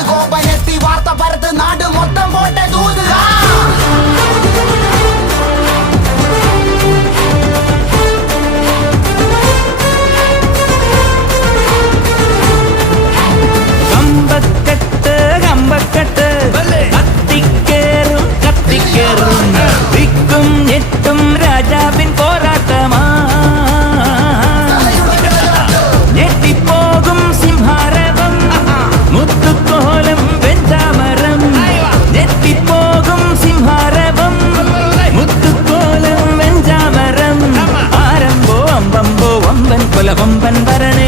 കടുകോപനെത്തി വാർത്ത പരത്ത് നാട് മൊത്തം പോട്ടെ ദൂത് കമ്പക്കെട്ട് കമ്പക്കെട്ട് കത്തിക്കേറും കത്തിക്കേറും വിക്കും ഞെട്ടും രാജാവിൻ പോരാട്ടമാ ഞെട്ടിപ്പോകും സിംഹാരവം മുത്തുക്കോലം വെഞ്ചാമരം ഞെട്ടിപ്പോകും സിംഹാരവം മുത്തുക്കോലം വെഞ്ചാമരം ആരംഭോ അമ്പമ്പോ വമ്പൻ കൊല വമ്പൻ ഭരണേ